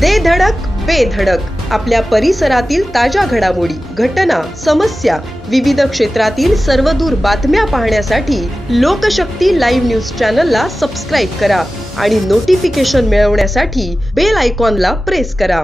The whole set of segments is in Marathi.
दे धडक बेधडक आपल्या परिसरातील ताज्या घडामोडी, घटना, समस्या, विविध क्षेत्रातील सर्वदूर बातम्या पाहण्यासाठी लोकशक्ती लाईव्ह न्यूज चॅनलला सबस्क्राईब करा आणि नोटिफिकेशन मिळवण्यासाठी बेल आयकॉनला प्रेस करा।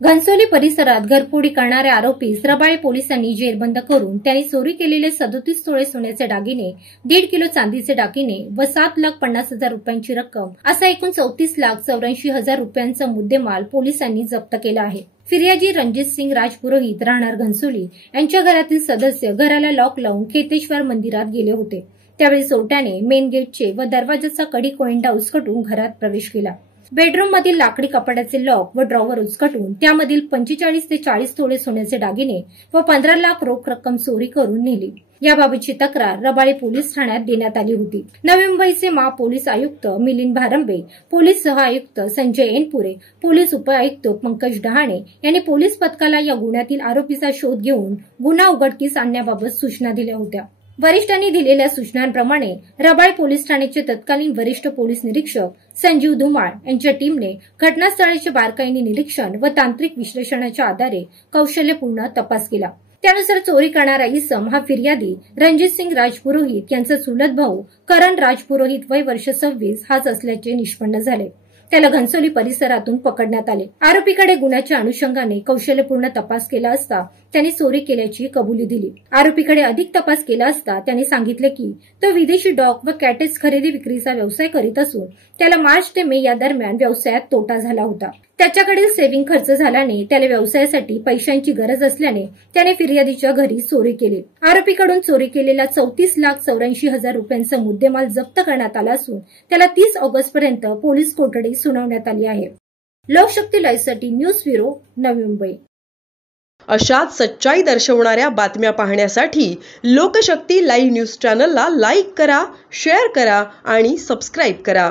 घनसोली परिसरात घरफोडी करणाऱ्या आरोपीस रबाळे पोलिसांनी जेरबंद करून त्यांनी चोरी केलेले 37 तोळे सोन्याचे दागिने, 1.5 किलो चांदीचे दागिने व 7,50,000 रुपयांची रक्कम असा एकूण 34,84,000 रुपयांचा मुद्देमाल पोलिसांनी जप्त केला आहे। फिर्यादी रणजित सिंग राजपुरोहित राहणार घनसोली यांच्या घरातील सदस्य घराला लॉक लावून खेतेश्वर मंदिरात गेले होते। त्यावेळी चोरट्याने मेन गेटचे व दरवाजाचा कडी कोइंडा उचकटून घरात प्रवेश केला। बेडरूम मधील लाकडी कपाटाचे लॉक व ड्रॉवर उचकटून त्यामधील 45 ते 40 तोळे सोन्याचे दागिने व 15 लाख रोख रक्कम चोरी करून नेली। याबाबतची तक्रार रबाळे पोलीस ठाण्यात देण्यात आली होती। नवी मुंबईचे महापोलीस आयुक्त मिलिंद भारंबे, पोलीस सह आयुक्त संजय एनपुरे, पोलीस उपआयुक्त पंकज डहाणे यांनी पोलीस पथकाला या गुन्ह्यातील आरोपीचा शोध घेऊन गुन्हा उघडकीस आणण्याबाबत सूचना दिल्या होत्या। वरिष्ठांनी दिलेल्या सूचनांप्रमाणे रबाळे पोलीस ठाण्याचे तत्कालीन वरिष्ठ पोलीस निरीक्षक संजीव धुमाळ यांच्या टीमने घटनास्थळाचे बारकाईने निरीक्षण व तांत्रिक विश्लेषणाच्या आधारे कौशल्यपूर्ण तपास केला। त्यानुसार चोरी करणारा इसम हा फिर्यादी रणजित सिंग राजपुरोहित यांचा चुलत भाऊ करण राजपुरोहित वय वर्ष 26 हाच असल्याचे निष्पन्न झाले। त्याला घनसोली परिसरातून पकडण्यात आले। आरोपीकडे गुन्ह्याच्या अनुषंगाने कौशल्यपूर्ण तपास केला असता त्यांनी चोरी केल्याची कबुली दिली। आरोपीकडे अधिक तपास केला असता त्यांनी सांगितले की तो विदेशी डॉग व कॅटेज खरेदी विक्रीचा व्यवसाय करीत असून त्याला मार्च ते मे या दरम्यान व्यवसायात तोटा झाला होता। त्याच्याकडील सेव्हिंग खर्च झाल्याने त्याला व्यवसायासाठी पैशांची गरज असल्याने त्याने फिर्यादीच्या घरी चोरी केली। आरोपीकडून चोरी केलेला 34,84,000 रुपयांचा मुद्देमाल जप्त करण्यात आला असून त्याला 30 ऑगस्ट पर्यंत पोलीस कोठडी सुनावण्यात आली आहे। लोकशक्ती लाईव्हसाठी न्यूज ब्युरो, नवी मुंबई। अशाच सच्चाई दर्शवणाऱ्या बातम्या पाहण्यासाठी लोकशक्ती लाईव्ह न्यूज चॅनलला लाईक करा, शेअर करा आणि सबस्क्राईब करा।